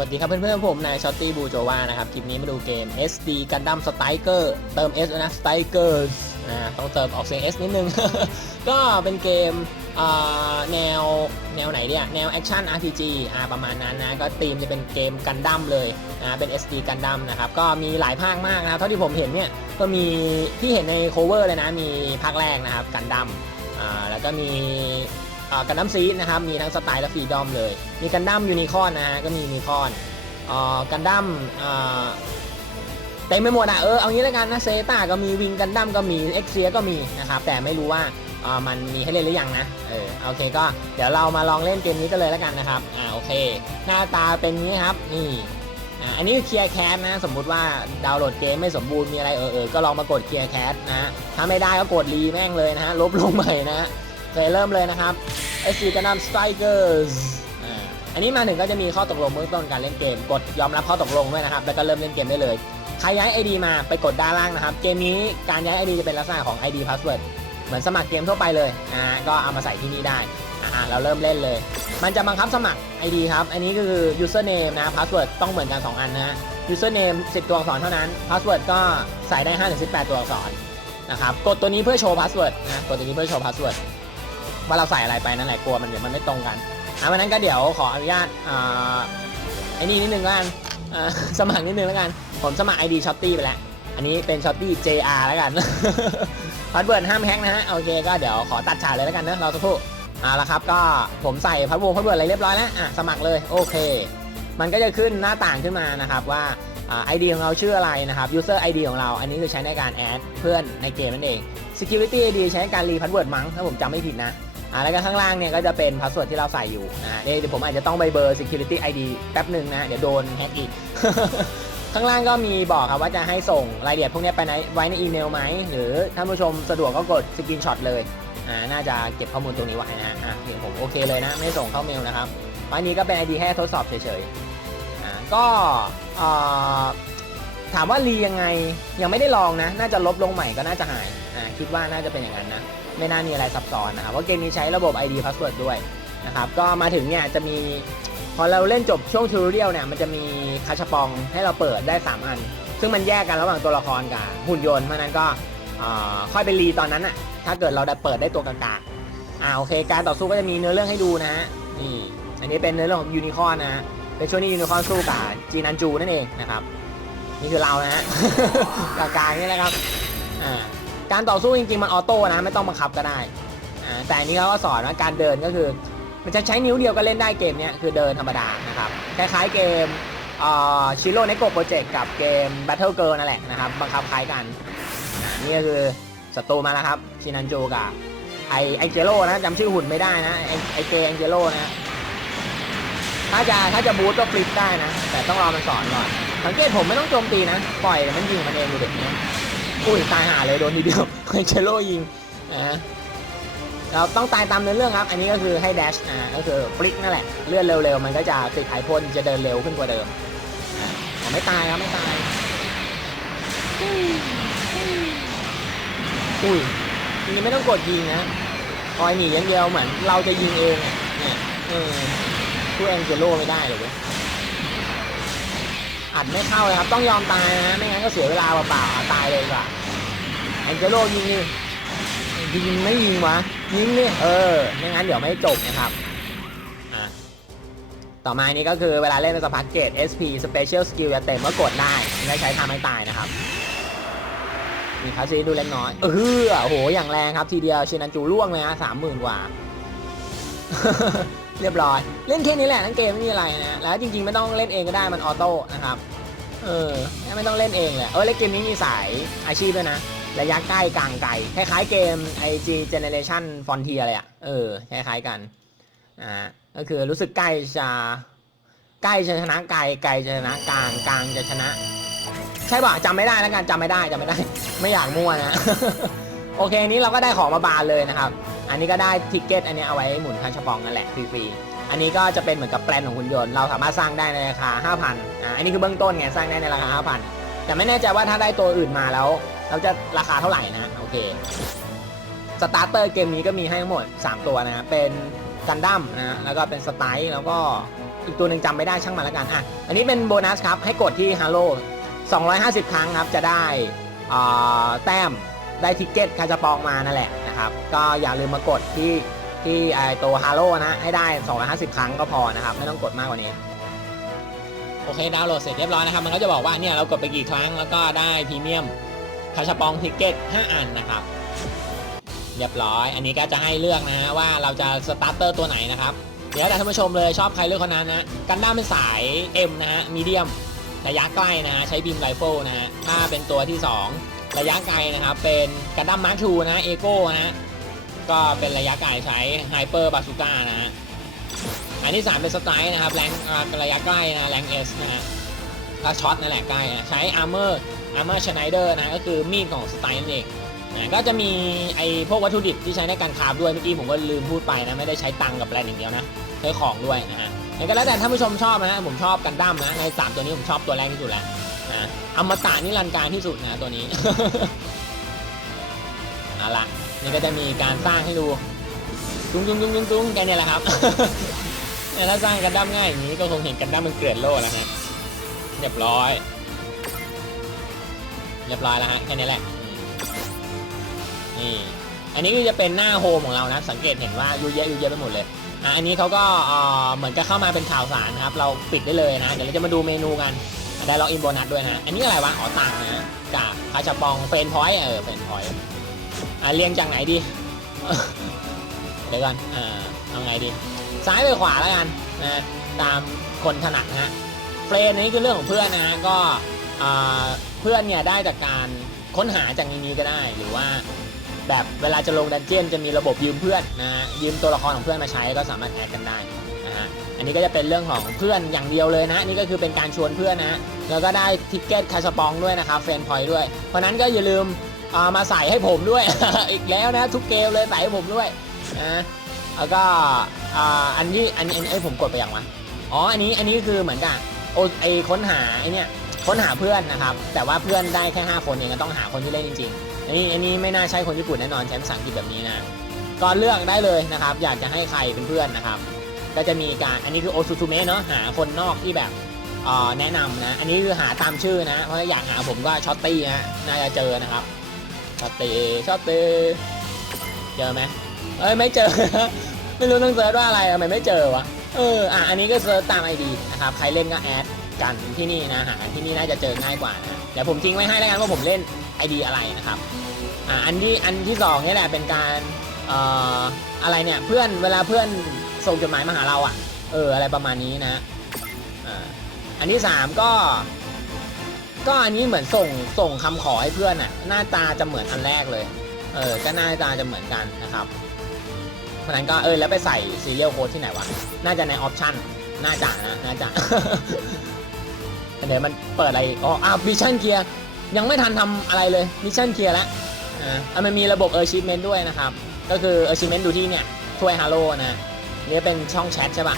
วัสดีครับเพื่อนๆผมนายช็อตตี้บูโจวานะครับคลิปนี้มาดูเกม SD Gundam Striker เติม S นะ Strikers อ่าต้องเติมออกเสียง S นิดนึง ก็เป็นเกมแนวแนวไหนเนี่ยแนวแอคชั่น RPG อ่าประมาณนั้นนะก็ธีมจะเป็นเกมกันดั้มเลยนะเป็น SD Gundam นะครับก็มีหลายภาคมากนะเท่าที่ผมเห็นเนี่ยก็มีที่เห็นใน cover เลยนะมีภาคแรกนะครับกันดั้มอ่าแล้วก็มี กันดั้มซีนะครับมีทั้งสไตล์และฟรีดอมเลย มีกันดั้มยูนิคอนนะฮะก็มียูนิคอนกันดั้มเต็มไปหมดอะเออเอางี้แล้วกันนะเซตาก็มีวิงกันดั้มก็มีเอ็กเซียก็มีนะครับแต่ไม่รู้ว่ามันมีให้เล่นหรือยังนะเออโอเคก็เดี๋ยวเรามาลองเล่นเกมนี้กันเลยแล้วกันนะครับอ่าโอเค หน้าตาเป็นนี้ครับนี่อ่าอันนี้เคลียร์แคสนะ สมมุติว่าดาวน์โหลดเกมไม่สมบูรณ์มีอะไรเออเออก็ลองมากดเคลียร์แคสนะถ้าไม่ได้ก็กดรีแม่งเลยนะฮะลบลงใหม่นะ เคยเริ่มเลยนะครับ SC Gundam Strikers อ่าอันนี้มาถึงก็จะมีข้อตกลงเบื้องต้นการเล่นเกม กดยอมรับข้อตกลงด้วยนะครับ แล้วก็เริ่มเล่นเกมได้เลย ใครย้าย ID มาไปกดด้านล่างนะครับ เกมนี้การย้าย ID จะเป็นลักษณะของ ID password เหมือนสมัครเกมทั่วไปเลย อ่า ก็เอามาใส่ที่นี่ได้ อ่า เราเริ่มเล่นเลย มันจะบังคับสมัคร ID ครับ อันนี้คือ username นะ password ต้องเหมือนกัน 2 อันนะฮะ username 10 ตัวอักษรเท่านั้น password ก็ใส่ได้ 5-18 ตัวอักษรนะครับ กดตัวนี้เพื่อโชว์ password นะ กดตัวนี้เพื่อโชว์ password ว่าเราใส่อะไรไปนั่นแหละกลัวมันเดี๋ยวมันไม่ตรงกันอะวันนั้นก็เดี๋ยวขออนุญาตอ่าไอ้นี่นิดนึงแล้วกันอ่าสมัครนิดนึงแล้วกันผมสมัคร ID s h o t t y ไปแล้วอันนี้เป็น s h o t t y JR แล้วกันพาสเวิร์ดห้ามแฮกนะฮะโอเคก็เดี๋ยวขอตัดฉากเลยแล้วกันนะเราสักครู่เอาละครับก็ผมใส่พาสเวิร์ดพาสเวิร์ดอะไรเรียบร้อยแล้วอะสมัครเลยโอเค มันก็จะขึ้นหน้าต่างขึ้นมานะครับว่าไอดีของเราชื่ออะไรนะครับ user ID ของเราอันนี้คือใช้ในการแอดเพื่อนในเกมนั่นเอง security ID ใช้ในการรีพาสเวิร์ดมั้งถ้าผมจำไม่ผิดนะ อ่าแล้วก็ข้างล่างเนี่ยก็จะเป็นพาสเวิร์ดที่เราใส่อยู่นะฮะเดี๋ยวผมอาจจะต้องไปเบอร์ security ID แป๊บหนึ่งนะเดี๋ยวโดนแฮกอีก ข้างล่างก็มีบอกครับว่าจะให้ส่งรายละเอียดพวกนี้ไปในไว้ในอีเมลไหม หรือท่านผู้ชมสะดวกก็กดสกรีนช็อตเลยอ่าน่าจะเก็บข้อมูลตรงนี้ไว้นะอะเดี๋ยวผมโอเคเลยนะ ไม่ส่งเข้าเมลนะครับวันนี้ก็เป็น ID แค่ทดสอบเฉยๆอ่าก็ถามว่ารียังไงยังไม่ได้ลองนะ น่าจะลบลงใหม่ก็น่าจะหายอ่าคิดว่าน่าจะเป็นอย่างนั้นนะ ไม่น่ามีอะไรซับซ้อนนะครับเพราะเกมนี้ใช้ระบบ ID password ด้วยนะครับก็มาถึงเนี่ยจะมีพอเราเล่นจบช่วงทูเรียลเนี่ยมันจะมีคาชปองให้เราเปิดได้ 3 อัน ซึ่งมันแยกกันระหว่างตัวละครกับหุ่นยนต์เพราะนั้นก็ค่อยไปรีตอนนั้นอะถ้าเกิดเราได้เปิดได้ตัวกลางๆอ่าโอเค การต่อสู้ก็จะมีเนื้อเรื่องให้ดูนะฮะนี่อันนี้เป็นเนื้อเรื่องของยูนิคอร์นะฮะเป็นช่วงนี้ยูนิคอร์สู้กับจีนันจูนั่นเองนะครับนี่คือเรานะฮะกลางๆนี่แหละครับอ่า การต่อสู้จริงๆมันออโต้นะไม่ต้องบังคับก็ได้อ่าแต่อันนี้เขาก็สอนว่าการเดินก็คือ มันจะใช้นิ้วเดียวก็เล่นได้เกมเนี้ยคือเดินธรรมดานะครับคล้ายๆเกมชิโร่ในโกโปรเจกต์กับเกม Battle Girl นั่นแหละนะครับบังคับคล้ายกัน นี่ก็คือศัตรูมาแล้วครับชินันโจกับไอไอเจโร่นะจำชื่อหุ่นไม่ได้นะไอไอเกงเจโร่นะถ้าจะถ้าจะบูตก็ฟลิปได้นะ แต่ต้องรอมันสอนก่อนสังเกตผมไม่ต้องโจมตีนะ ปล่อยมันยิงมันเองดูเด็กนี้ อุ้ยตายหาเลยโดนทีเดียวไอเชโลยิงนะเราต้องตายตามเนื้อเรื่องครับ อันนี้ก็คือให้แดชอ่าก็คือฟลิกนั่นแหละเลื่อนเร็วๆ มันก็จะติดหายพ่นจะเดินเร็วขึ้นกว่าเดิมไม่ตายครับไม่ตายอุ้ยจริงๆไม่ต้องกดยิงนะคอยหนีอย่างเดียวเหมือนเราจะยิงเองเนี่ยเออช่วยแองเจโลไม่ได้เลยเว้ย อัดไม่เข้าเลยครับต้องยอมตายนะไม่งั้นก็เสียเวลาเปล่าๆอะตายเลยดีกว่าแองเจโลยิงนี่ยิงไม่ยิงวะยิงนี่เออไม่งั้นเดี๋ยวไม่จบนะครับอะต่อมานี้ก็คือเวลาเล่นในสปักเกต SP Special Skill จะเต็มก็กดได้ไม่ใช้ทำให้ตายนะครับมีคาซีดูเล็กน้อยเออโอ้โหอย่างแรงครับทีเดียวชินันจูล่วงเลยนะสามหมื่นกว่า เรียบร้อย เล่นแค่นี้แหละทั้งเกมไม่มีอะไรนะ แล้วจริงๆไม่ต้องเล่นเองก็ได้มันออโต้นะครับ เออ ไม่ต้องเล่นเองเลยเออเล่นเกมนี้มีสายอาชีพด้วยนะ ระยะใกล้กลางไกลคล้ายๆเกม IG Generation Frontier เลยอะเออ คล้ายๆกันอ่าก็คือรู้สึกใกล้จะใกล้จะชนะไกลไกลจะชนะกลางกลางจะชนะ ใช่ป่ะจำไม่ได้แล้วกันจำไม่ได้จำไม่ได้ ไม่อยากมั่วนะ โอเคนนี้เราก็ได้ของมาบานเลยนะครับ อันนี้ก็ได้ทิกเก็ตอันนี้เอาไว้หมุนคันชปองนั่นแหละฟรีๆ อันนี้ก็จะเป็นเหมือนกับแปลนของหุ่นยนต์ เราสามารถสร้างได้ในราคา 5,000 อ่า อันนี้คือเบื้องต้นไง สร้างได้ในราคา 5,000 แต่ไม่แน่ใจว่าถ้าได้ตัวอื่นมาแล้ว เราจะราคาเท่าไหร่นะ โอเค สตาร์เตอร์เกมนี้ก็มีให้ทั้งหมด 3 ตัวนะ เป็นกันดั้มนะ แล้วก็เป็นสไตล์แล้วก็อีกตัวหนึ่งจำไม่ได้ช่างมันแล้วกัน อะ อันนี้เป็นโบนัสครับ ให้กดที่ฮาโล250 ครั้งครับ จะได้อ่าแต้ม ได้ทิกเก็ตคาจะปองมานั่นแหละ นะครับ ก็อย่าลืมมากดที่ที่ไอตัวฮาโลนะให้ได้ 250 ครั้งก็พอนะครับ ไม่ต้องกดมากกว่านี้ โอเคดาวน์โหลดเสร็จเรียบร้อยนะครับ มันก็จะบอกว่าเนี่ยเรากดไปกี่ครั้งแล้วก็ได้พรีเมียมคาชปองทิกเก็ต 5 อันนะครับ เรียบร้อย อันนี้ก็จะให้เลือกนะฮะว่าเราจะสตาร์เตอร์ตัวไหนนะครับ เดี๋ยวแต่ท่านผู้ชมเลยชอบใครเลือกคนนั้นนะกันด้ามเป็นสาย M นะฮะมีเดียมระยะใกล้นะฮะใช้บีมไรเฟิลนะฮะถ้าเป็นตัวที่ 2 ระยะไกลนะครับ เป็นกันดั้มมาร์ชูนะเอโก้นะก็เป็นระยะไกลใช้ไฮเปอร์บาซูก้านะอันที่ 3 เป็นสไตล์นะครับแรงระยะใกล้นะแรงเอสนะฮะก็ช็อตนั่นแหละใกล้นะใช้อาร์เมอร์อาร์เมอร์ชไนเดอร์นะก็คือมีดของสไตล์นั่นเองนะก็จะมีไอพวกวัตถุดิบที่ใช้ในการคาฟด้วยเมื่อกี้ผมก็ลืมพูดไปนะไม่ได้ใช้ตังกับแบรนด์อย่างเดียวนะใช้ของด้วยนะฮะงั้นก็แล้วแต่ท่านผู้ชมชอบนะผมชอบกันดั้มนะใน 3 ตัวนี้ผมชอบตัวแรกที่สุดแล้วนะ อมตะนิรันดร์การที่สุดนะตัวนี้ เอาละนี่ก็จะมีการสร้างให้ดูตุ้งตุ้งตุ้งตุ้งตุ้งแค่เนี้แหละครับแต่ถ้าสร้างกันดั้มง่ายอย่างนี้ก็คงเห็นกันดั้มมันเกลื่อนโลกแล้วฮะเรียบร้อย เรียบร้อยแล้วฮะแค่นี้แหละนี่อันนี้ก็จะเป็นหน้าโฮมของเรานะ สังเกตเห็นว่ายูเยอะยูเยอะไปหมดเลยอะอันนี้เขาก็เออเหมือนจะเข้ามาเป็นข่าวสารนะครับ เราปิดได้เลยนะ เดี๋ยวเราจะมาดูเมนูกัน ได้ล็อกอินโบนัสด้วยนะ อันนี้อะไรวะ อ๋อตังนะ จากคาชาปองเฟนพอยต์เออเฟนพอยต์อะเรียงจากไหนดี เดี๋ยวก่อน อ่าเอาไงดี ซ้ายไปขวาแล้วกันนะตามคนถนัดนะฮะเฟรนนี้คือเรื่องของเพื่อนนะฮะก็อ่าเพื่อนเนี่ยได้จากการค้นหาจากนี้ก็ได้หรือว่าแบบเวลาจะลงดันเจียนจะมีระบบยืมเพื่อนนะฮะยืมตัวละครของเพื่อนมาใช้ก็สามารถแอดกันได้ นะฮะอันนี้ก็จะเป็นเรื่องของเพื่อนอย่างเดียวเลยนะนี่ก็คือเป็นการชวนเพื่อนนะแล้วก็ได้ทิกเก็ตคาสปองด้วยนะครับเฟนพอยด้วย เพราะนั้นก็อย่าลืมามาใส่ให้ผมด้วย อีกแล้วนะ ทุกเกมเลยใส่ให้ผมด้วยนะแล้วก็อันที่อันอันไอยผมกดไปอย่างวะอ๋ออันนี้อันนี้คือเหมือนกับโอไอค้นหาไอเนี่ยค้นหาเพื่อนนะครับ แต่ว่าเพื่อนได้แค่ 5 คนเองก็ต้องหาคนที่เล่นจริงๆอันนี้อันนี้ไม่น่าใช่คนญี่ปุ่นแน่นอนใช้ภาษาอังกฤษแบบนี้นะก็เลือกได้เลยนะครับ อยากจะให้ใครเป็นเพื่อนนะครับ ก็จะมีการอันนี้คือโอซูซูเมะเนาะหาคนนอกที่แบบแนะนำนะ อันนี้คือหาตามชื่อนะ เพราะอยากหาผมก็ช็อตตี้ฮะน่าจะเจอนะครับช็อตตี้ช็อตตี้เจอไหมเอ้ยไม่เจอ ไม่รู้ต้องเซิร์ชว่าอะไรทำไมไม่เจอวะเอออะอันนี้ก็เซิร์ชตาม ID นะครับใครเล่นก็แอดกันที่นี่นะหาที่นี่น่าจะเจอง่ายกว่านะเดี๋ยวผมทิ้งไว้ให้แล้วกันว่าผมเล่น ID อะไรนะครับอ่าอันที่อันที่สองนี่แหละเป็นการเอ่ออะไรเนี่ยเพื่อนเวลาเพื่อน ส่งจดหมายมาหาเราอะ เออ อะไรประมาณนี้นะอ่าอันที่สามก็ ก็อันนี้เหมือนส่งส่งคำขอให้เพื่อนอะ หน้าตาจะเหมือนอันแรกเลย เออ ก็หน้าตาจะเหมือนกันนะครับเพราะฉะนั้นก็เออแล้วไปใส่ซีเรียลโค้ดที่ไหนวะ น่าจะในออปชั่นน่าจะนะน่าจะเดี๋ยวมันเปิดอะไรอ๋ออะมิชชั่นเคลียร์ยังไม่ทันทำอะไรเลยมิชชั่นเคลียร์แล้วอ่ามันมีระบบเออร์ชิเมนด้วยนะครับ ก็คือเออร์ชิเมนดูที่เนี่ยถ้วยฮาโลนะ นี่เป็นช่องแชทใช่ป่ะ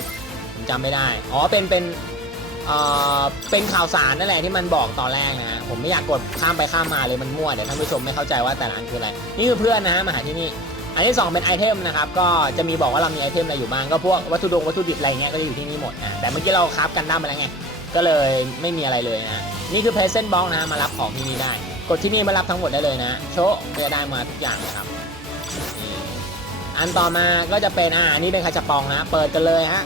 ผมจำไม่ได้ อ๋อ เป็น เป็น เอ่อ เป็นข่าวสารนั่นแหละที่มันบอกตอนแรกนะ ผมไม่อยากกดข้ามไปข้ามมาเลยมันมั่ว เดี๋ยวท่านผู้ชมไม่เข้าใจว่าแต่ละอันคืออะไร นี่คือเพื่อนนะมาหาที่นี่ อันที่ 2 เป็นไอเทมนะครับ ก็จะมีบอกว่าเรามีไอเทมอะไรอยู่บ้าง ก็พวกวัตถุดงวัตถุดิบอะไรเงี้ย ก็จะอยู่ที่นี่หมดนะแต่เมื่อกี้เราคราฟกันด้ามไปแล้วไง ก็เลยไม่มีอะไรเลยนะ นี่คือเพ s เซนต์บ็อกนะ มารับของที่นี่ได้ กดที่นี่มารับทั้งหมดได้เลยนะ โชว์จะได้มาทุกอย่างนะครับ อันต่อมาก็จะเป็นอ่านี่เป็นคาชาปองนะ เปิดกันเลยฮะ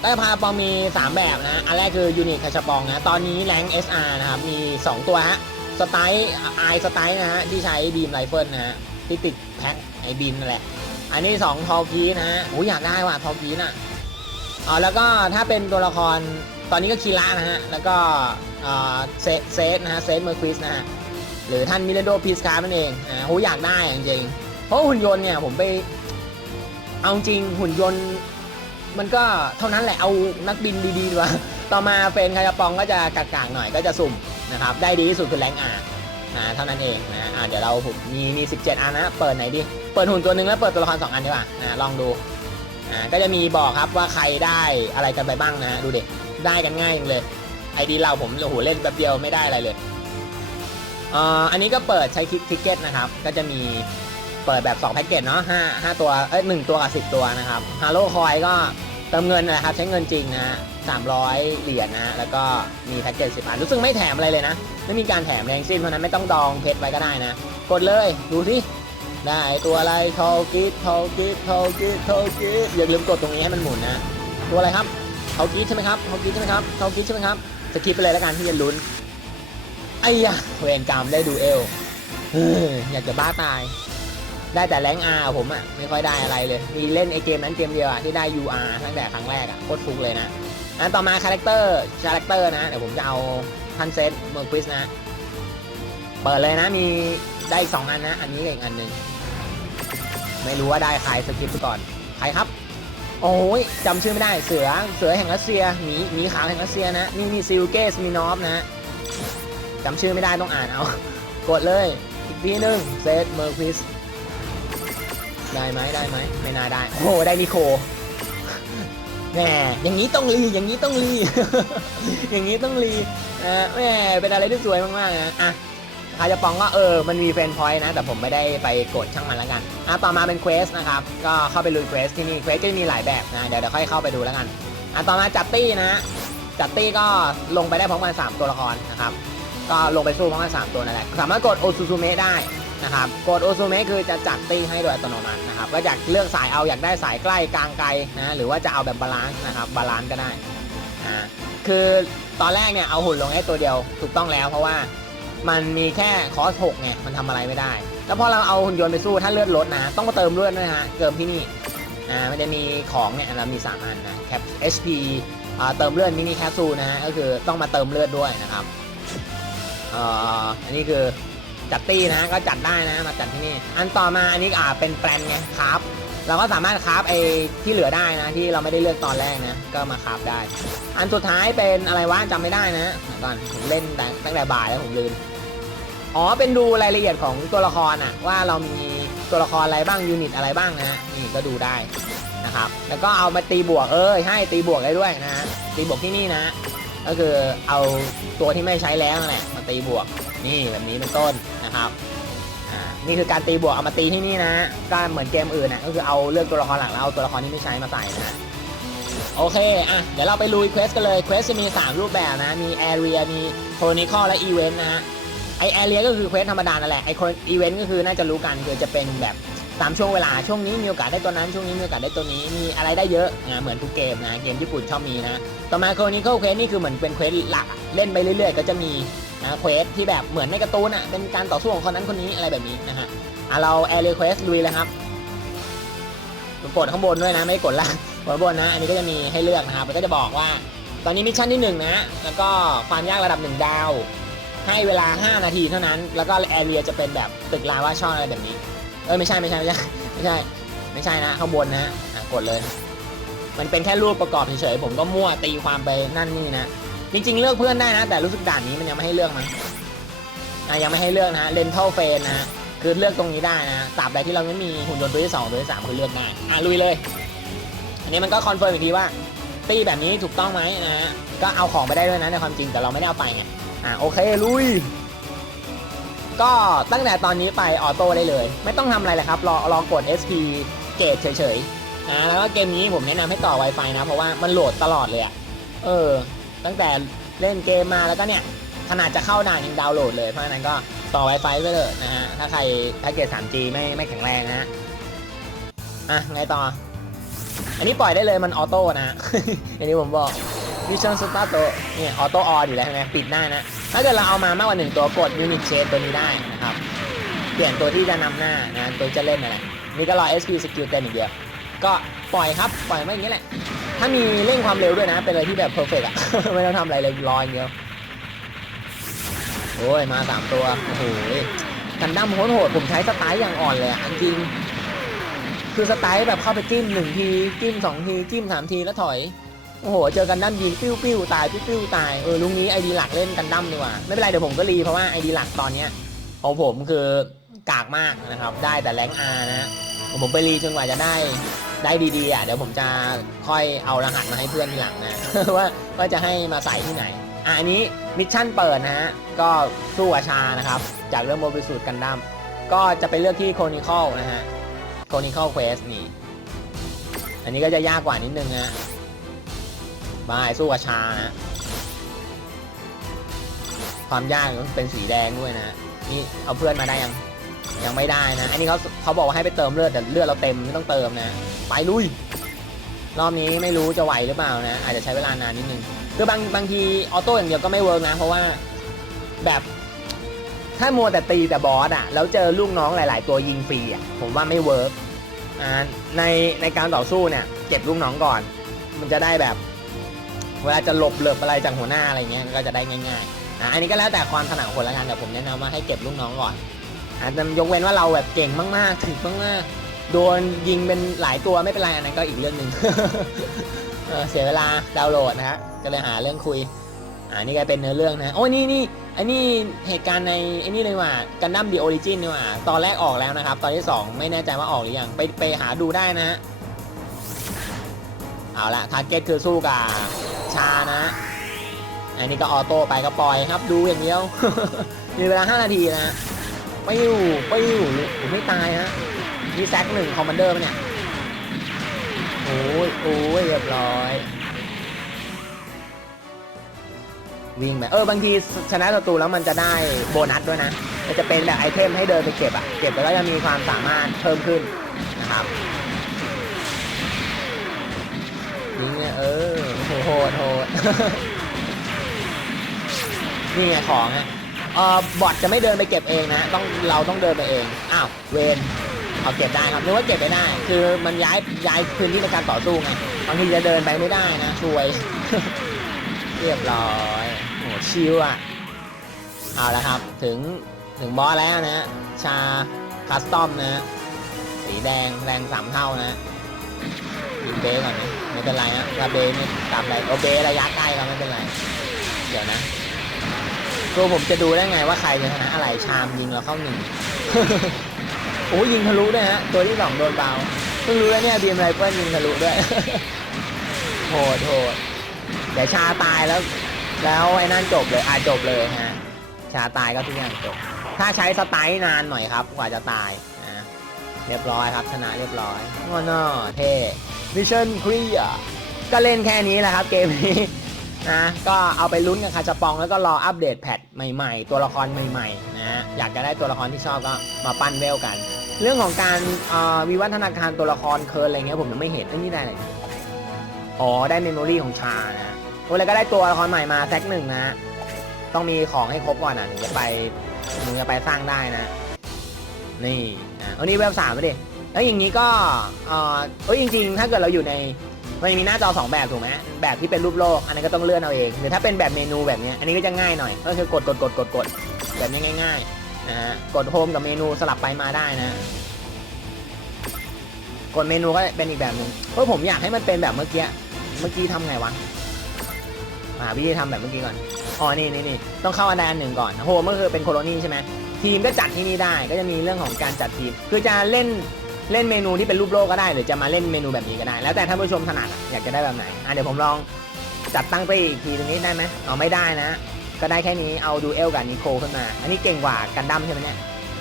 ใต้พาปองมี 3 แบบนะ อันแรกคือยูนิคคาชาปองนะ ตอนนี้แรง SR นะครับ มี 2 ตัวฮะ สไตล์ไอสไตล์นะฮะ ที่ใช้บีมไรเฟิลนะฮะ ที่ติดแพ็คไอบีมนั่นแหละ อันนี้ 2 ทอพีนะฮะโอ้ยอยากได้ว่ะทอพีน่ะอ๋อแล้วก็ถ้าเป็นตัวละครตอนนี้ก็คีระนะฮะ แล้วก็เออเซเซตนะฮะ เซตเมอร์ควิสนะฮะ หรือท่านมิเรโดพีสคาร์นั่นเองอ่าโหอยากได้จริงๆ เพราะหุ่นยนต์เนี่ยผมไป เอาจริงหุ่นยนต์ มันก็เท่านั้นแหละเอานักบินดีๆดีว่าต่อมาเฟนคายาปองก็จะกากๆหน่อยก็จะสุ่มนะครับ ได้ดีที่สุดคือแรงอาเท่านั้นเองนะอ่าเดี๋ยวเราผมมีมี 17 อันนะ เปิดไหนดิ เปิดหุ่นตัวหนึ่งแล้วเปิดตัวละคร2อันดีกว่านะลองดูอ่าก็จะมีบอกครับว่าใครได้อะไรกันไปบ้างนะ ดูเด็กได้กันง่ายจังเลยไอดีเราผมโอ้โหเล่นแป๊บเดียวไม่ได้อะไรเลยอ่าอันนี้ก็เปิดใช้ทิกเก็ตนะครับ ก็จะมี เปิดแบบ 2 แพ็กเกจเนาะ5 5 ตัว เอ้ย1ตัวกับ 10 ตัวนะครับฮาโลคอยก็ไปติมเงินนะครับ ใช้เงินจริงนะฮะ300 เหรียญนะฮะ แล้วก็มีแพ็กเกจสิบอัน รู้สึกไม่แถมอะไรเลยนะ ไม่มีการแถมแรงสิ้น เพราะนั้นไม่ต้องดองเพชรไว้ก็ได้นะ กดเลย ดูสิ ได้ตัวอะไรทอลกิททอลกิททอลกิททอลกิทอย่าลืมกดตรงนี้ให้มันหมุนนะ ตัวอะไรครับทอลกิทใช่ไหมครับทอลกิทใช่ไหมครับทอลกิทใช่ไหมครับ สกิปไปเลยแล้วกันที่จะลุ้นไอ้ยะเวรกรรมได้ดูเอลเฮ้ยอยากจะบ้าตาย ได้แต่แรงอาผมอะไม่ค่อยได้อะไรเลย มีเล่นไอเกมนั้นเกมเดียวอะที่ได้ UR ตั้งแต่ครั้งแรกอะโคตรฟุกเลยนะอันต่อมาคาแรคเตอร์คาแรคเตอร์นะเดี๋ยวผมจะเอาทันเซตเมอร์ควิสนะ เปิดเลยนะมีได้อีกสองอันนะ อันนี้อีกอันหนึ่งไม่รู้ว่าได้ใครสกิปไปก่อนใครครับ โอ้ยจำชื่อไม่ได้เสือเสือแห่งรัสเซียหมีหมีขาวแห่งรัสเซียนะนี่นี่ซิลเกสมีนอฟนะจำชื่อไม่ได้ต้องอ่านเอา กดเลยอีกทีหนึงเซตเมอร์ควิส ได้ไหมได้ไหมไม่น่าได้ โอ้โหได้นิโคแหมอย่างนี้ต้องรีอย่างนี้ต้องรี อย่างนี้ต้องรีอ่าแหมเป็นอะไรที่สวยมากๆนะอะใครจะปองก็เออ มันมีเฟรนพอยต์นะ แต่ผมไม่ได้ไปกดช่างมันแล้วกัน อะ ต่อมาเป็นเควสนะครับ ก็เข้าไปลุยเควสที่นี่ เควสก็จะมีหลายแบบนะ เดี๋ยวเดี๋ยวค่อยเข้าไปดูแล้วกัน อะ ต่อมาจัดตี้นะ จัดตี้ก็ลงไปได้พร้อมกัน 3 ตัวละครนะครับ ก็ลงไปสู้พร้อมกัน 3 ตัวนั่นแหละ สามารถกดโอซูซูเมะได้ นะครับกดโอซูเมะคือจะจัดตีให้โดยอัตโนมัตินะครับก็อยากเลือกสายเอาอยากได้สายใกล้กลางไกลนะหรือว่าจะเอาแบบบาลานซ์นะครับบาลานซ์ก็ได้อ่าคือตอนแรกเนี่ยเอาหุ่นลงแค่ตัวเดียวถูกต้องแล้ว เพราะว่ามันมีแค่คอส6ไงมันทำอะไรไม่ได้ แล้วพอเราเอาหุ่นยนต์ไปสู้ถ้าเลือดลดนะต้องมาเติมเลือดด้วยฮะเติมที่นี่อ่ามันจะมีของเนี่ยเรามี 3 อันนะแคป HP อ่าเติมเลือดมินิแคปซูลนะฮะก็คือต้องมาเติมเลือดด้วยนะครับอ่ออันนี้คือ จัดตี้นะก็จัดได้นะมาจัดที่นี่ อันต่อมาอันนี้อ่าเป็นแปลนไงครับ เราก็สามารถคราฟไอ้ที่เหลือได้นะ ที่เราไม่ได้เลือกตอนแรกนะ ก็มาคราฟได้ อันสุดท้ายเป็นอะไรวะจำไม่ได้นะเดี๋ยวก่อนผมเล่นแต่ตั้งแต่บ่ายแล้วผมลืมอ๋อเป็นดูรายละเอียดของตัวละครอะว่าเรามีตัวละครอะไรบ้างยูนิตอะไรบ้างนะนี่ก็ดูได้นะครับ แล้วก็เอามาตีบวกเอ้ยให้ตีบวกได้ด้วยนะตีบวกที่นี่นะ ก็คือเอาตัวที่ไม่ใช้แล้วนั่นแหละมาตีบวกนี่แบบนี้เป็นต้น นะครับนี่คือการตีบวกเอามาตีที่นี่นะก็เหมือนเกมอื่นนะก็คือเอาเลือกตัวละครหลักแล้วเอาตัวละครที่ไม่ใช้มาใส่นะโอเคอะเดี๋ยวเราไปลุยเควสกันเลยเควสจะมี 3 รูปแบบนะ มี Area มี Chronicle และ Event นะฮะไอ Area ก็คือเควสธรรมดานั่นแหละไอ Event ก็คือน่าจะรู้กันคือจะเป็นแบบตามช่วงเวลาช่วงนี้มีโอกาสได้ตัวนั้นช่วงนี้มีโอกาสได้ตัวนี้มีอะไรได้เยอะนะเหมือนทุกเกมนะเกมญี่ปุ่นชอบมีนะต่อมา Chronicle Quest นี่คือเหมือนเป็นเควสหลักเล่นไปเรื่อยๆ ก็จะมี นะเควสที่แบบเหมือนในการ์ตูนอะเป็นการต่อสู้ของคนนั้นคนนี้อะไรแบบนี้นะฮะอะเราแอร์เรีเควสลุยเลยครับกดข้างบนด้วยนะไม่กดล่างกดข้างบนนะ อันนี้ก็จะมีให้เลือกนะครับแล้วก็จะบอกว่า ตอนนี้มิชชั่นที่ 1 นะ แล้วก็ความยากระดับ 1 ดาว ให้เวลา 5 นาทีเท่านั้น แล้วก็แอร์เรียจะเป็นแบบตึกลาวาช่องอะไรแบบนี้ เออไม่ใช่ไม่ใช่ไม่ใช่ไม่ใช่ไม่ใช่นะข้างบนนะฮะกดเลย มันเป็นแค่รูปประกอบเฉยๆผมก็มั่วตีความไปนั่นนี่นะ จริง ๆ เลือกเพื่อนได้นะ แต่รู้สึกด่านนี้มันยังไม่ให้เลือกมั้งอะยังไม่ให้เลือกนะเลนเทลเฟนนะคือเลือกตรงนี้ได้นะตราบใดที่เราไม่มีหุ่นยนต์ตัวที่สองตัวที่สามคือเลือกได้อะลุยเลย อันนี้มันก็คอนเฟิร์มอีกทีว่าตีแบบนี้ถูกต้องไหมนะฮะก็เอาของไปได้ด้วยนะในความจริงแต่เราไม่ได้เอาไปไงอะโอเคลุย ก็ตั้งแต่ตอนนี้ไปออโต้ได้เลย ไม่ต้องทำอะไรเลยครับรอรอกด SP เกตเฉยๆนะแล้วก็เกมนี้ผมแนะนำให้ต่อ Wi-Fi นะ เพราะว่ามันโหลดตลอดเลยอะเออ ตั้งแต่เล่นเกมมาแล้วก็เนี่ยขนาดจะเข้าด่านยังดาวน์โหลดเลยเพราะฉะนั้นก็ต่อ Wi-Fi ไปเลยนะฮะถ้าใครถ้าเกิด 3G ไม่ไม่แข็งแรงนะฮะอะไงต่อ อันนี้ปล่อยได้เลยมันออโต้นะอันนี้ผมบอกวิชั่นสตาร์โตเนี่ยออโต้อออยู่แล้วใช่ไหมปิดได้นะ ถ้าเกิดเราเอามามากกว่าหนึ่งตัวกดยูนิตเชนตัวนี้ได้นะครับ เปลี่ยนตัวที่จะนำหน้านะตัวจะเล่นนั่นแหละนี่ก็รอ SP สกิลเต็มอีกเดียว ก็ปล่อยครับปล่อยไม่อย่างนี้แหละ ถ้ามีเร่งความเร็วด้วยนะ เป็นอะไรที่แบบเพอร์เฟกต์อะ ไม่ต้องทำอะไรเลยรออย่างเดียวโอ้ยมาสามตัวโอ้โหกันดั้มโหดโหดผมใช้สไตล์อย่างอ่อนเลยอะจริงคือสไตล์แบบเข้าไปจิ้มหนึ่งทีจิ้มสองทีจิ้มสามทีแล้วถอยโอ้โห เจอกันดั้มยิงปิ้วปิ้วตายปิ้วปิ้วตาย เออลุงนี้ไอดีหลักเล่นกันดั้มดีกว่า ไม่เป็นไร เดี๋ยวผมก็รีเพราะว่าไอดีหลักตอนเนี้ยของผมคือกากมากนะครับ ได้แต่แรงอานะ ผมไปรีจนกว่าจะได้ ได้ดีๆอะเดี๋ยวผมจะค่อยเอารหัสมาให้เพื่อนทีหลังนะ ว่าว่าจะให้มาใส่ที่ไหนอะอันนี้มิชชั่นเปิดนะฮะก็สู้อาชานะครับ จากเรื่องโมบิสูตรกันดั้มก็จะไปเลือกที่โคนิคอลนะฮะโคนิคอลเควสนี่ อันนี้ก็จะยากกว่านิดนึงนะบายสู้กับชานะความยากมันเป็นสีแดงด้วยนะนี่เอาเพื่อนมาได้ยัง ยังไม่ได้นะ อันนี้เขาเขาบอกว่าให้ไปเติมเลือดแต่เลือดเราเต็มไม่ต้องเติมนะ ไปลุย รอบนี้ไม่รู้จะไหวหรือเปล่านะ อาจจะใช้เวลานานนิดนึง คือบางบางทีออโต้อย่างเดียวก็ไม่เวิร์กนะ เพราะว่าแบบถ้ามัวแต่ตีแต่บอสอะแล้วเจอลูกน้องหลาย ๆ ตัวยิงฟรีอะผมว่าไม่เวิร์กอ่าในในการต่อสู้เนี่ยเก็บลูกน้องก่อน มันจะได้แบบ เวลาจะหลบเหลือบอะไรจากหัวหน้าอะไรเงี้ยก็จะได้ง่ายๆอะอันนี้ก็แล้วแต่ความถนัดคนละกันแต่ผมแนะนำว่าให้เก็บลูกน้องก่อน อาจจะยกเว้นว่าเราแบบเก่งมากๆถึงมากๆโดนยิงเป็นหลายตัวไม่เป็นไรอันนั้นก็อีกเรื่องหนึ่งเเสียเวลาดาวน์โหลดนะฮะก็เลยหาเรื่องคุยอ่านี่ก็เป็นเนื้อเรื่องนะโอ้นี่นี่อันนี้เหตุการณ์ในไอ้นี่เลยว่ากันดั้มดีโอริจินนี่ว่าตอนแรกออกแล้วนะครับ ตอนที่ 2 ไม่แน่ใจว่าออกหรือยังไปไปหาดูได้นะฮะเอาละทาร์เก็ตคือสู้กับชานะ อันนี้ก็ออโต้ไปก็ปล่อยครับดูอย่างเดียว มีเวลา 5 นาทีนะ ปอยู่ไปอยู่ผมไม่ตายฮะนี่แซกหนึ่งคอมมานเดอร์เนี่ยโอ้ยโอ้ยเรียบร้อย วิ่งไปเออบางทีชนะศัตรูแล้วมันจะได้โบนัสด้วยนะมันจะเป็นแบบไอเทมให้เดินไปเก็บอะเก็บแล้วก็จะมีความสามารถเพิ่มขึ้นนะครับยิงเนี่ยเออโหโหดโหดนี่ไงของไง เออบอทจะไม่เดินไปเก็บเองนะ ต้องเราต้องเดินไปเอง อ้าวเวนเอาเก็บได้ครับนึกว่าเก็บไม่ได้ คือมันย้ายย้ายพื้นที่ในการต่อสู้ไงบางทีจะเดินไปไม่ได้นะช่วย เรียบร้อยโอ้ชิวอะเอาละครับ ถึงถึงบอสแล้วนะ ชาคัสตอมนะ สีแดงแรงสามเท่านะยิงเบก่อนนะไม่เป็นไรนะถ้าเบไม่ตามไรโอเบระยะใกล้ก็ไม่เป็นไร เดี๋ยวนะ ตัวผมจะดูได้ไงว่าใครจะชนะอะไรชามยิงเราเข้าหนึ่งโอ้ยิงทะลุด้วยฮะ ตัวที่สองโดนเบาเพิ่งรู้แล้วเนี่ยบีมไรเฟิลยิงทะลุด้วยโหดโหดเดี๋ยวชาตายแล้ว แล้วไอ้นั่นจบเลยอาจบเลยฮะชาตายก็ทุกอย่างจบ ถ้าใช้สไตล์นานหน่อยครับ กว่าจะตายนะเรียบร้อยครับชนะเรียบร้อยงอนอเท่มิชชั่นคลีร์ก็เล่นแค่นี้แหละครับเกมนี้ นะก็เอาไปลุ้นกับคาจปองแล้วก็รออัปเดตแพทใหม่ ๆ ตัวละครใหม่ๆนะอยากจะได้ตัวละครที่ชอบก็มาปั้นเวลกัน เรื่องของการวิวัฒนาการตัวละครเคิร์นอะไรเงี้ยผมยังไม่เห็นอันนี้ได้อะไรอ๋อได้เมมโมรี่ของชานะโอ้แล้วก็ได้ตัวละครใหม่มาแซกหนึ่งนะต้องมีของให้ครบก่อนนะถึงจะไปถึงจะไปสร้างได้นะ นี่อะอันนี้เว็บสามไปดิแล้วอย่างนี้ก็เออจริงๆ ถ้าเกิดเราอยู่ใน มันมีหน้าจอสองแบบถูกไหมแบบที่เป็นรูปโลก อันนั้นก็ต้องเลื่อนเอาเองหรือถ้าเป็นแบบเมนูแบบนี้อันนี้ก็จะง่ายหน่อย ก็คือกดกดกดกดกดแบบนี้ง่ายๆนะฮะกดโฮมกับเมนูสลับไปมาได้นะกดเมนูก็เป็นอีกแบบหนึ่งเพราะผมอยากให้มันเป็นแบบเมื่อกี้เมื่อกี้ทำไงวะอ่าวิธีทำแบบเมื่อกี้ก่อนอ๋อนี่นี่นี่ต้องเข้าอันใดอันหนึ่งก่อนโฮมก็คือเป็นโคโลนีใช่ไหมทีมก็จัดที่นี่ได้ก็จะมีเรื่องของการจัดทีม คือจะเล่น เล่นเมนูที่เป็นรูปโลกก็ได้หรือจะมาเล่นเมนูแบบนี้ก็ได้ แล้วแต่ท่านผู้ชมถนัดอยากจะได้แบบไหนอะเดี๋ยวผมลองจัดตั้งไปอีกทีตรงนี้ได้ไหมเอาไม่ได้นะ ก็ได้แค่นี้เอาดูเอลกับนิโคขึ้นมา อันนี้เก่งกว่ากันดั้มใช่ไหมเนี่ย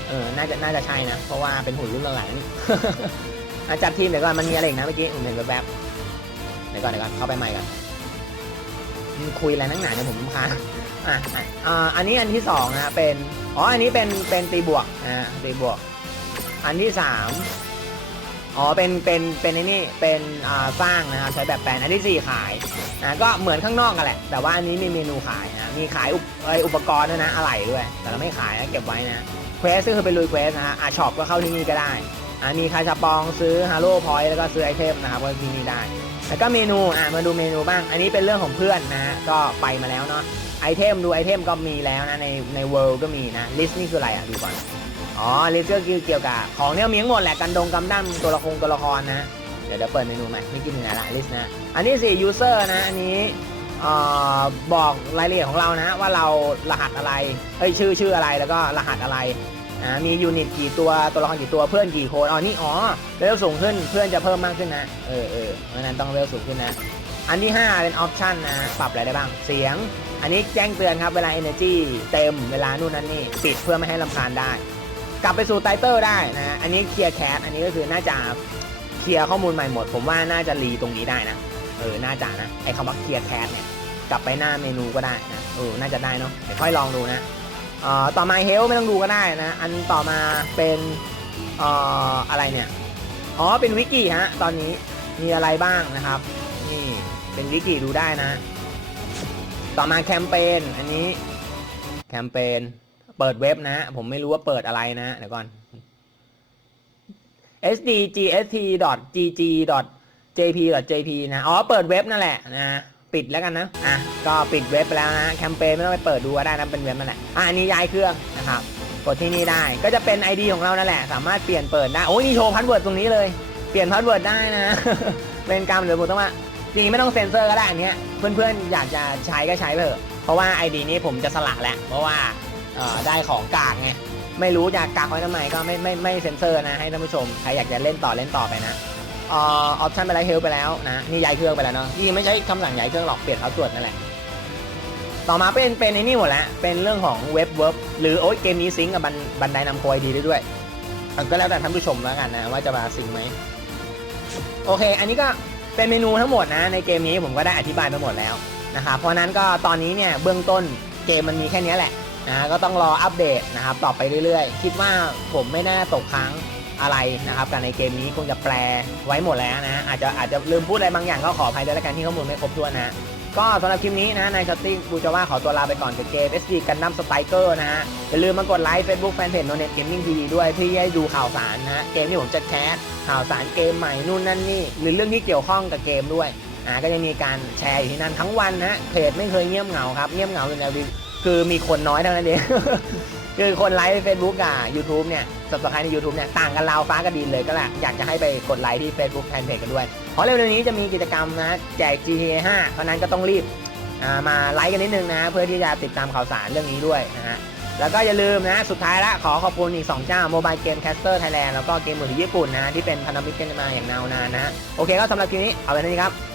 เออน่าจะน่าจะใช่นะ เพราะว่าเป็นหุ่นรุ่นหลังอะจัดทีมเดี๋ยวก่อนมันมีอะไรอีกนะเมื่อกี้ผมเห็นแวบๆเดี๋ยวก่อนเดี๋ยวก่อนเข้าไปใหม่ก่อนคุยอะไรนักหนาเนี่ยผมพาอะอะอ่าอันนี้อันที่สองนะเป็นอ๋ออันนี้เป็นเป็นตีบวกนะฮะตีบวก อันที่สาม อ๋อ เป็น เป็น เป็นไอ้นี่ เป็นอ่าสร้างนะครับ ใช้แบบแปลนอันที่สี่ขายนะก็เหมือนข้างนอกกันแหละ แต่ว่าอันนี้มีเมนูขายนะ มีขายอุปเอยอุปกรณ์ด้วยนะ อะไหล่ด้วย แต่เราไม่ขายนะเก็บไว้นะเควสก็คือเป็นลุยเควสนะฮะอะช็อปก็เข้าที่นี่ก็ได้อ่ามีคาชาปองซื้อฮาโลพอยต์แล้วก็ซื้อไอเทมนะครับก็ที่นี่ได้ แล้วก็เมนู อ่ามาดูเมนูบ้าง อันนี้เป็นเรื่องของเพื่อนนะฮะ ก็ไปมาแล้วเนาะ ไอเทมดูไอเทมก็มีแล้วนะ ในในเวิลด์ก็มีนะ ลิสต์นี่คืออะไรอะดูก่อน อ๋อลิสต์ก็คือเกี่ยวกับของเนี่ยมีทั้งหมดแหละกันดงกำดั้มตัวละครตัวละครนะ เดี๋ยวเดี๋ยวเปิดเมนูใหม่ไม่กินเหนือละลิสนะ อันนี้สี่ยูเซอร์นะ อันนี้บอกรายละเอียดของเรานะ ว่าเรารหัสอะไรเอ้ยชื่อชื่ออะไรแล้วก็รหัสอะไรอ่ามียูนิตกี่ตัวตัวละครกี่ตัวเพื่อนกี่คนอ๋อนี่อ๋อเลเวลสูงขึ้นเพื่อนจะเพิ่มมากขึ้นนะ เออเออเพราะฉะนั้นต้องเลเวลสูงขึ้นนะ อันที่ 5 เป็นออปชันนะปรับอะไรได้บ้างเสียง อันนี้แจ้งเตือนครับเวลา Energy เต็มเวลานู่นนั่นนี่ปิดเพื่อไม่ให้ลำคาญได้ กลับไปสู่ไตเตอร์ได้นะอันนี้เคลียร์แคสอันนี้ก็คือน่าจะเคลียร์ข้อมูลใหม่หมด ผมว่าน่าจะรีตรงนี้ได้นะเออน่าจะนะไอคำว่าเคลียร์แคสเนี่ยกลับไปหน้าเมนูก็ได้นะเออน่าจะได้เนาะเดี๋ยวค่อยลองดูนะเอ่อต่อมาเฮลไม่ต้องดูก็ได้นะ อันต่อมาเป็นเอ่ออะไรเนี่ยอ๋อเป็นวิกิฮะตอนนี้มีอะไรบ้างนะครับ นี่เป็นวิกิดูได้นะ ต่อมาแคมเปญอันนี้แคมเปญ เปิดเว็บนะ ผมไม่รู้ว่าเปิดอะไรนะเดี๋ยวก่อน sdgst.gg.jp.jp นะ อ๋อ เปิดเว็บนั่นแหละนะปิดแล้วกันนะ อะ ก็ปิดเว็บไปแล้วนะแคมเปญไม่ต้องไปเปิดดูก็ได้นะเป็นเว็บนั่นแหละ อะนี้ย้ายเครื่องนะครับ กดที่นี่ได้ ก็จะเป็น ID ของเรานั่นแหละ สามารถเปลี่ยนเปิดได้ โอ้ยนี่โชว์พาสเวิร์ดตรงนี้เลย เปลี่ยนพาสเวิร์ดได้นะ เป็นกรรมหรือผมต้องว่าจริงไม่ต้องเซ็นเซอร์ก็ได้อันเนี้ย เพื่อนๆ อยากจะใช้ก็ใช้เถอะ เพราะว่า ID นี้ผมจะสละแล้ว เพราะว่า เอ่อได้ของกากไงไม่รู้จะกักไว้ทำไมก็ไม่ไม่ไม่เซ็นเซอร์นะให้ท่านผู้ชมใครอยากจะเล่นต่อเล่นต่อไปนะออปชั่นไปแล้วเฮลไปแล้วนะนี่ย้ายเครื่องไปแล้วเนาะนี่ไม่ใช่คำสั่งย้ายเครื่องหรอกเปลี่ยนเขาตรวจนั่นแหละต่อมาเป็นเป็นไอ้นี่หมดแล้วเป็นเรื่องของเว็บเวิร์บหรือโอ้ยเกมนี้ซิงกับบันบันไดนำโคไอดีได้ด้วยก็แล้วแต่ท่านผู้ชมแล้วกันนะว่าจะมาซิงก์ไหมโอเค อันนี้ก็เป็นเมนูทั้งหมดนะในเกมนี้ผมก็ได้อธิบายไปหมดแล้วนะครับเพราะนั้นก็ตอนนี้เนี่ยเบื้องต้นเกมมันมีแค่นี้แหละ นะก็ต้องรออัปเดตนะครับต่อไปเรื่อยๆ คิดว่าผมไม่น่าตกค้างอะไรนะครับการในเกมนี้คงจะแปลไว้หมดแล้วนะอาจจะอาจจะลืมพูดอะไรบางอย่างก็ขออภัยด้วยละกันที่ข้อมูลไม่ครบถ้วนนะก็สำหรับคลิปนี้นะนายสติ๊กบูจาว่าขอตัวลาไปก่อนกับเกม SD กันดัมสไตเกอร์นะฮะ อย่าลืมมากดไลค์ Facebook Fanpage โนเน็ตเกมมิ่งทีวีด้วยเพื่อให้ดูข่าวสารนะฮะ เกมที่ผมจะแคสข่าวสารเกมใหม่นู่นนั่นนี่ หรือเรื่องที่เกี่ยวข้องกับเกมด้วยอ่าก็จะมีการแชร์อยู่ที่นั่นทั้งวันนะเพจไม่เคยเงียบเหงาครับเงียบเหงาอยู่ใน คือมีคนน้อยเท่านั้นเอง คือคนไลค์เฟซบุ๊กกับยูทูบเนี่ยสับสไครใน YouTube เนี่ยต่างกันราวฟ้ากับดินเลยก็แหละอยากจะให้ไปกดไลค์ที่ Facebook f a n p a g กันด้วย เพราะเร็วๆนี้จะมีกิจกรรมนะ แจก GTA 5 เพราะนั้นก็ต้องรีบมาไลค์กันนิดนึงนะ เพื่อที่จะติดตามข่าวสารเรื่องนี้ด้วยนะฮะแล้วก็อย่าลืมนะสุดท้ายละขอขอบคุณอีก 2 เจ้า Mobile Game Caster Thailand แล้วก็เกมมือถือญี่ปุ่นนะที่เป็นพันธมิตรกันมาอย่างนาวนานนะฮะโอเคก็สำหรับคลิปนี้เอาไว้เท่านี้ครับ